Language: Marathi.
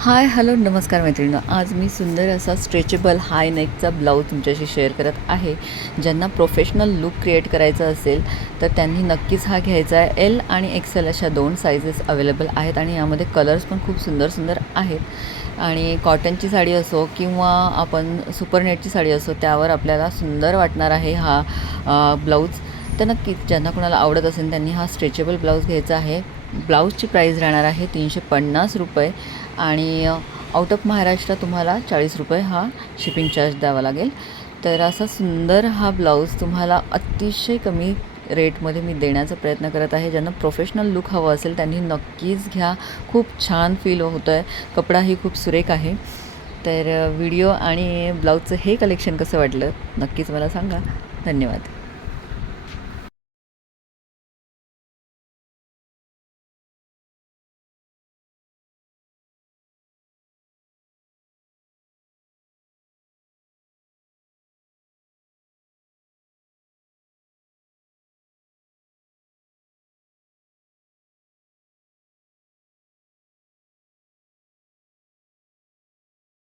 हाय हॅलो नमस्कार मैत्रिणींनो, आज मी सुंदर असा स्ट्रेचेबल हाय नेकचा ब्लाऊज तुमच्याशी शेअर करत आहे. ज्यांना प्रोफेशनल लुक क्रिएट करायचा असेल तर त्यांनी नक्कीच हा घ्यायचा आहे. एल आणि एक्सेल अशा 2 सायझेस अवेलेबल आहेत आणि यामध्ये कलर्स पण खूप सुंदर सुंदर आहेत. आणि कॉटनची साडी असो किंवा आपण सुपरनेटची साडी असो, त्यावर आपल्याला सुंदर वाटणार आहे हा ब्लाऊज. तर नक्कीच ज्यांना कोणाला आवडत असेल त्यांनी हा स्ट्रेचेबल ब्लाऊज घ्यायचा आहे. ब्लाऊजची प्राईस राहणार आहे ₹350 आणि आउट ऑफ महाराष्ट्र तुम्हाला ₹40 हा शिपिंग चार्ज द्यावा लागेल. तर असा सुंदर हा ब्लाऊज तुम्हाला अतिशय कमी रेटमध्ये मी देण्याचा प्रयत्न करत आहे. ज्यांना प्रोफेशनल लुक हवं असेल त्यांनी नक्कीच घ्या. खूप छान फील होतं आहे. कपडाही खूप सुरेख आहे. तर व्हिडिओ आणि ब्लाऊजचं हे कलेक्शन कसं वाटलं नक्कीच मला सांगा. धन्यवाद.